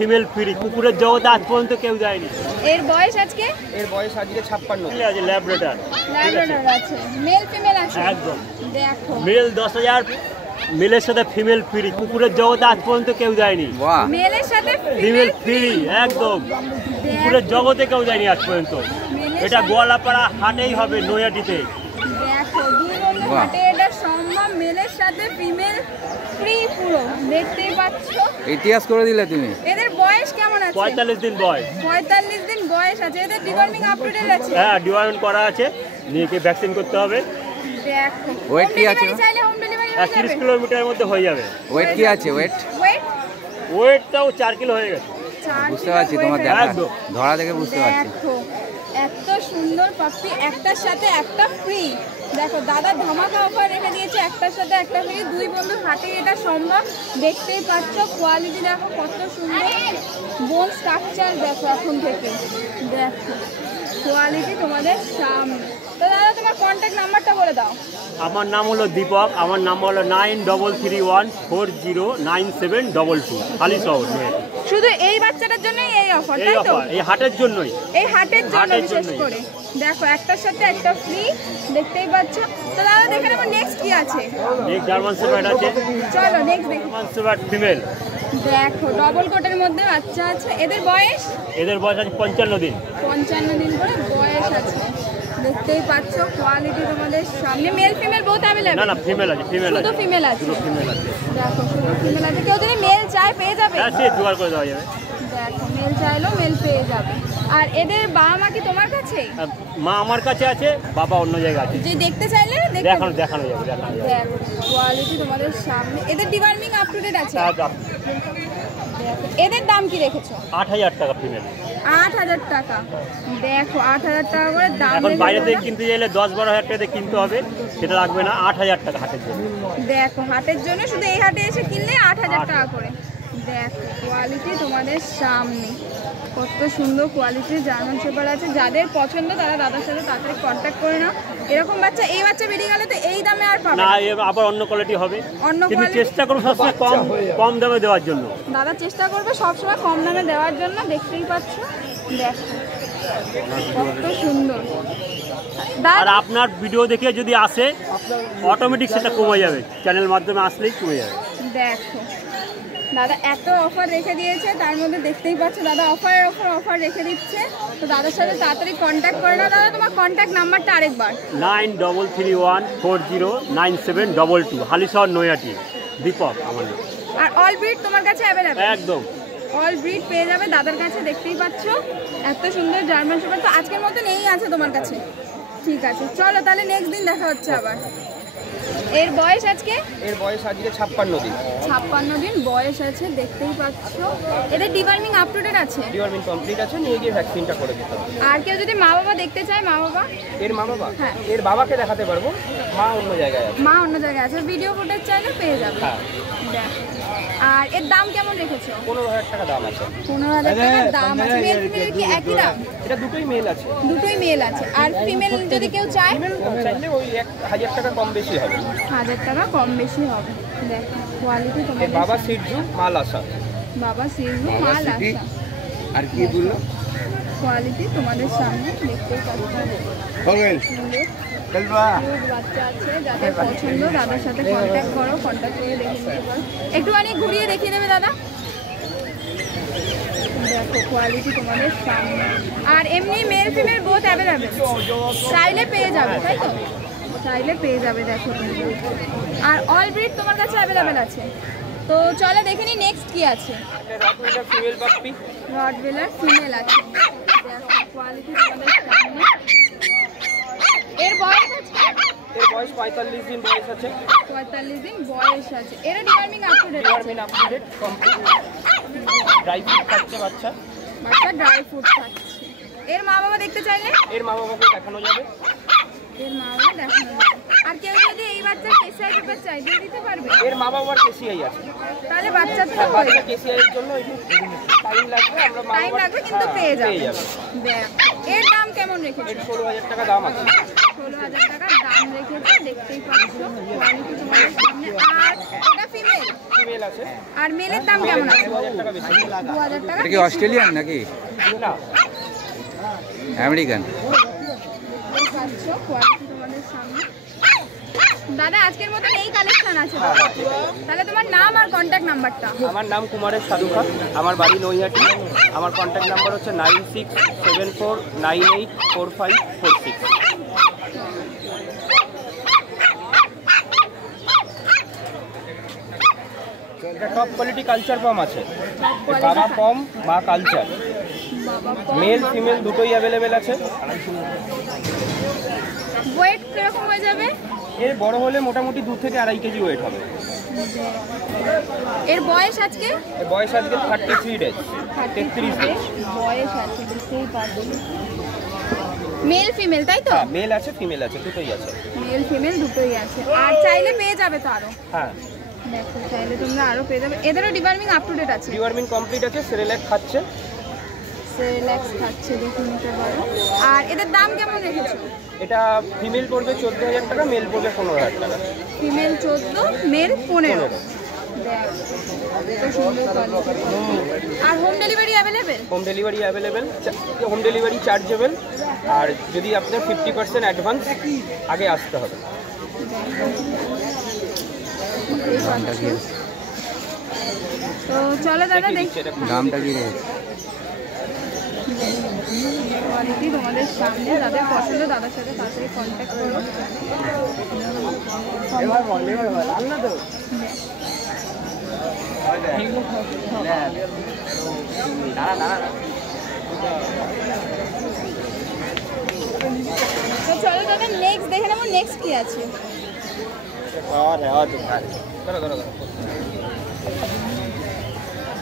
Female free, কুকুরের জগতে আজ পর্যন্ত কেউ যায়নি। এর বয়স আজকে? এর বয়স আজকে 56 আছে। ল্যাব্রাডর আছে, মেল ফিমেল আছে একদম। দেখো মেল 10,000, মেলের সাথে ফিমেল ফ্রি, কুকুরের জগতে আজ পর্যন্ত কেউ যায়নি। মেলের সাথে ফিমেল ফ্রি একদম, কুকুরের জগতে কেউ যায়নি আজ পর্যন্ত। এটা গোয়ালাপাড়া হাটেই হবে, নৈহাটিতে। দেখো দুই বন্ধু হাটে এটা সম্ভব, মেলের সাথে ফিমেল ফ্রি পুরো, দেখতেই পাচ্ছো। ইতিহাস করে দিলে তুমি। এদের বয়স কেমন আছে? 45 দিন বয়স। 45 দিন বয়স আছে। এদের ডিওয়ার্মিং আপডেট আছে? হ্যাঁ, ডিওয়ার্মিং করা আছে, নিয়ে গিয়ে ভ্যাকসিন করতে হবে। দেখো ওয়েট কি আছে? চাইলে হোম ডেলিভারি 30 কিলোমিটারের মধ্যে হয়ে যাবে। ওয়েট কি আছে? ওয়েটটাও 4 কিলো হয়ে গেছে। বুঝতে পারছি, তোমার দেখা ধরা দেখে বুঝতে পারছি। দেখো এত সুন্দর পাপি, একটার সাথে একটা ফ্রি। দেখো দাদা ধামাকা অফার রেখে দিয়েছে, একটার সাথে একটা ফ্রি। দুই বন্ধু হাটে এটা সম্ভব, দেখতেই পাচ্ছ। কোয়ালিটি দেখো কত সুন্দর, বোন স্ট্রাকচার দেখো এখন থেকে। দেখো কোয়ালিটি তোমাদের সামনে। তো দাদা তোমার কন্ট্যাক্ট নাম্বারটা বলে দাও। আমার নাম হলো দীপক, আমার নাম্বার হলো 9331409722, খালি শহর। শুধু এই বাচ্চাটার জন্যই এই অফার, তাই তো? এই হাটের জন্যই, এই হাটের জন্য বিশেষ করে। দেখো একটার সাথে একটা ফ্রি, দেখতেই পাচ্ছ। তো দাদা দেখে নেবো নেক্সট কি আছে। নেক্সট জার্মান শেফার্ড আছে। চলো নেক্সট দেখি। German shepherd female. দেখো ডবল কোটের মধ্যে বাচ্চা আছে। এদের বয়স? এদের বয়স আছে 55 দিন। 55 দিন করে বয়স আছে, দেখতেই পাচ্ছ। কোয়ালিটি তোমাদের সামনে। Male female both available? না ফিমেল আছে, ফিমেল আছে, শুধু ফিমেল আছে। শুধু ফিমেল আছে। দেখো শুধু ফিমেল আছে। কেউ যদি মেল চায় পেয়ে যাবে? হ্যাঁ, সে জোগাড় করে দেওয়া যাবে। দেখো মেল চাইলেও মেল পেয়ে যাবে। আর এদের বাবা মা কি তোমার কাছে? মা আমার কাছে আছে, বাবা অন্য জায়গায় আছে। যে দেখতে চাইলে দেখানো যাবে। দেখো কোয়ালিটি তোমাদের সামনে। এদের ডিওয়ার্মিং আপ টু ডেট আছে? দেখো এদের দাম কি রেখেছো? 8,000 টাকা ফিমেল। 8,000 টাকা। দেখো 8,000 টাকা করে দাম। এখন বাইরে থেকে কিনতে গেলে 10-12 হাজার টাকা কিনতে হবে, সেটা লাগবে না। 8,000 টাকা হাটের জন্য। দেখো হাটের জন্য শুধু এই হাটে এসে কিনলে 8,000 টাকা করে। দেখো কোয়ালিটি তোমাদের সামনে, কত সুন্দর কোয়ালিটির জার্মান শেফার্ড আছে। যাদের পছন্দ তারা দাদার সাথে তাড়াতাড়ি কন্ট্যাক্ট করে নাও। এরকম বাচ্চা, এই বাচ্চা বেরিয়ে গেলে তো এই দামে আর পাবে না, আবার অন্য কোয়ালিটি হবে। অন্য কিন্তু কোয়ালিটি চেষ্টা করব সবসময় কম দামে দেওয়ার জন্য। দাদা চেষ্টা করবে সবসময় কম দামে দেওয়ার জন্য, দেখতেই পাচ্ছ। দেখো কত সুন্দর। আর আপনার ভিডিও দেখে যদি আসে, অটোমেটিক সেটা কমে যাবে, চ্যানেল মাধ্যমে আসলেই কমে যাবে। দেখো দাদা এত অফার রেখে দিয়েছে, তার মধ্যে দেখতেই পাচ্ছ দাদা অফার রেখে দিচ্ছে। তো দাদার সাথে তাড়াতাড়ি কন্ট্যাক্ট করে নাও। দাদা তোমার কন্ট্যাক্ট নাম্বারটা আরেকবার। 9331409722, হালিশহর নৈহাটি। দীপক আমার নাম। আর অল ব্রিড তোমার কাছে অ্যাভেলেবল? একদম অল ব্রিড পেয়ে যাবে দাদার কাছে, দেখতেই পাচ্ছ। এত সুন্দর জার্মান শেফার্ড। তো আজকের মতো নেই আছে তোমার কাছে? ঠিক আছে, চলো তাহলে নেক্সট দিন দেখা হচ্ছে আবার। এর বয়স আজকে? এর বয়স আজকে 56 দিন। 56 দিন বয়স আছে, দেখতেই পাচ্ছ। এদের ডিওয়ার্মিং আপ টু ডেট আছে? ডিওয়ার্মিং কমপ্লিট আছে, নিয়ে গিয়ে ভ্যাকসিনটা করে দিতে হবে। আর কেউ যদি মা বাবা দেখতে চায়? মা বাবা? এর মা বাবা? হ্যাঁ। এর বাবাকে দেখাতে পারবো, মা অন্য জায়গায় আছে। মা অন্য জায়গায় আছে, ভিডিও ফুটেজ চাইলে পেয়ে যাবে। হ্যাঁ। দেখ আর এর দাম কেমন রেখেছো? 15,000 টাকা দাম আছে। 15,000 টাকা দাম আছে। মেল ফিমেল কি একই দাম? এটা দুটোই মেল আছে। দুটোই মেল আছে। আর ফিমেল যদি কেউ চায়? চাইলে ওই 1,000 টাকা কম বেশি হবে। 1,000 টাকা কম বেশি হবে। দেখো কোয়ালিটি তোমাদের। এর বাবা সিজু, মাল আসা। বাবা সিজু, মাল আসা। আর কি বললো? কোয়ালিটি তোমাদের সামনে, দেখতেই পাচ্ছ। বাচ্চা আছে, যাদের পছন্দ দাদার সাথে কন্ট্যাক্ট করো, কন্ট্যাক্ট করে দেখে নিতে পারো। একটুখানি ঘুরিয়ে দেখিয়ে দেবে দাদা। দেখো কোয়ালিটি তোমাদের সামনে। আর এমনি মেল ফিমেল বোথ অ্যাভেলেবল, চাইলে পেয়ে যাবে, তাই তো? চাইলে পেয়ে যাবে। দেখো তুমি। আর অল ব্রিড তোমার কাছে অ্যাভেলেবল আছে। তো চলো দেখে নি নেক্সট কি আছে। Rottweiler female puppy. Rottweiler female আছে। দেখো কোয়ালিটি তোমাদের সামনে। এর বয়স আছে? এর বয়স 45 দিন বয়স আছে। 45 দিন বয়স আছে। এর deworming up to date? Deworming up to date complete. Dry fruit খাচ্ছে বাচ্চা। বাচ্চা ড্রাই ফ্রুট খাচ্ছে। এর মা বাবা দেখতে চাইলে? এর মা বাবাকে দেখানো যাবে। এর মা বাবা দেখানো যাবে। আর কেউ যদি এই বাচ্চার কেসিআই পেপার চাই দিয়ে দিতে পারবে? এর মা বাবার কেসিআই আছে। তাহলে বাচ্চা তো হয়ে বাচ্চা কেসিআই এর জন্য একটু টাইম লাগবে, আমরা মা টাইম বাবা লাগবে কিন্তু পেয়ে যাবে। দেখ এর দাম কেমন রেখেছো? এর 16,000 টাকা দাম আছে। 16,000 টাকা দাম রেখেছো, দেখতেই পাচ্ছ। কোয়ালিটি তোমাদের সামনে। আর এটা ফিমেল? ফিমেল ফিমেল আছে। আর মেলের দাম কেমন আছে? 2000 টাকা বেশি। 2000 টাকা। এটা কি অস্ট্রেলিয়ান নাকি না, আমেরিকান? এই পাচ্ছ কোয়ালিটি তোমাদের সামনে। দাদা আজকের মতন এই কালেকশন আছে দাদা। তাহলে তোমার নাম আর কন্ট্যাক্ট নাম্বারটা। আমার নাম কুমারের সাধুখা, আমার বাড়ি নৈহাটি। আমার কন্ট্যাক্ট নাম্বার হচ্ছে 9674984546। এটা টপ কোয়ালিটি কালচার পম আছে, বাবা পম বা কালচার। মেল ফিমেল দুটোই অ্যাভেলেবেল আছে। ওয়েট কিরকম হয়ে যাবে? এর বড় হলে মোটামুটি 2 থেকে 2.5 কেজি ওয়েট হবে। এর বয়স আজকে? এর বয়স আজকে 33 ডেজ, 33 ডেজ। বয়স আছে, বুঝতেই পারছি। মেল ফিমেল তাই তো? হ্যাঁ, মেল আছে ফিমেল আছে, দুটোই আছে। মেল ফিমেল দুটোই আছে। আর চাইলে পেয়ে যাবে তো আরো। হ্যাঁ, দেখো চাইলে তোমরা আরো পেয়ে যাবে। এদেরও ডিওয়ার্মিং আপ টু ডেট আছে। ডিওয়ার্মিং কমপ্লিট আছে, সেরেল্যাক খাচ্ছে। সেরেল্যাক্স খাচ্ছে, দেখে নিতে পারো। আর এদের দাম কেমন রেখেছো? এটা ফিমেল পড়বে 14,000 টাকা, মেল পড়বে 15,000 টাকা। Female 14, male 15। দেখ কত সুন্দর কোয়ালিটি। আর home delivery available? Home delivery available, home delivery chargeable. আর যদি আপনার 50% অ্যাডভান্স আগে আসতে হবে। দামটা কি তো চলো দাদা দেখি এটা দামটা কি রয়েছে? কোয়ালিটি তোমাদের সামনে। যাদের পছন্দ দাদার সাথে তাড়াতাড়ি কন্ট্যাক্ট করো। তো চলো দাদা নেক্সট দেখে নেবো, নেক্সট কি আছে।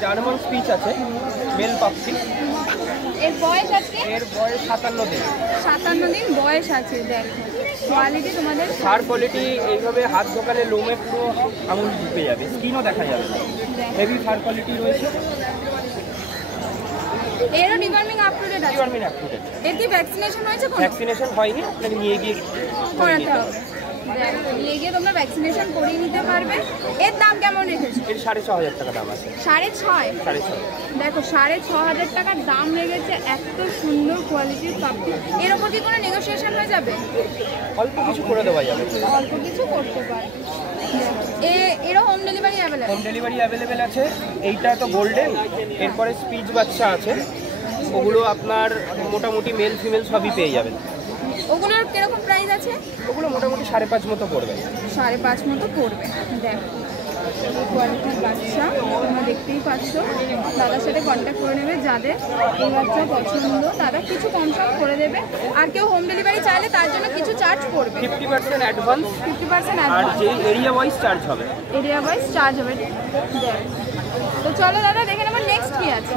জার্মান স্পিচ আছে, মেল পাপসি। এর বয়স আজকে? এর বয়স 57 দিন। 57 দিন বয়স আছে। দেখো কোয়ালিটি তোমাদের। সার কোয়ালিটি এইভাবে হাত দোকানে লোমে পুরো আঙুল ঢুকে যাবে, স্কিনও দেখা যাবে না। হেভি সার কোয়ালিটি রয়েছে। এরও ডিওয়ার্মিং আপ টু ডেট আছে? Deworming up to date. এর কি ভ্যাকসিনেশন হয়েছে কোনো? ভ্যাকসিনেশন হয়নি, আপনাকে নিয়ে গিয়ে করে করাতে নিতে হবে। হবে। দেখো নিয়ে গিয়ে তোমরা ভ্যাকসিনেশন করিয়ে নিতে পারবে। এর দাম কেমন রেখেছো? এর 6,500 টাকা দাম আছে। 6.5? 6,500। দেখো 6,500 টাকার দাম লেগেছে। এত সুন্দর কোয়ালিটির পাপড়ি। এর ওপর কি কোনো নেগোসিয়েশন হয়ে যাবে? অল্প কিছু করে দেওয়া যাবে। অল্প কিছু করতে পারে। এরও home delivery available? Home delivery available আছে। এইটা তো গোল্ডেন, এরপরে স্পিচ বাচ্চা আছে, ওগুলো আপনার মোটামুটি মেল ফিমেল সবই পেয়ে যাবেন। ওগুলোর কিরকম প্রাইস আছে? ওগুলো মোটামুটি 5.5 মতো পড়বে। 5.5 মতো পড়বে। দেখো কোয়ালিটির বাচ্চা তোমরা দেখতেই পাচ্ছ। দাদার সাথে কন্ট্যাক্ট করে নেবে যাদের এই বাচ্চা পছন্দ, দাদা কিছু কম সম করে দেবে। আর কেউ হোম ডেলিভারি চাইলে তার জন্য কিছু চার্জ পড়বে। 50% অ্যাডভান্স, 50% আর অ্যাডভান্স। যেই এরিয়া ওয়াইজ চার্জ হবে। এরিয়া ওয়াইজ চার্জ হবে। দেখ তো চলো দাদা দেখে নেবো নেক্সট কি আছে।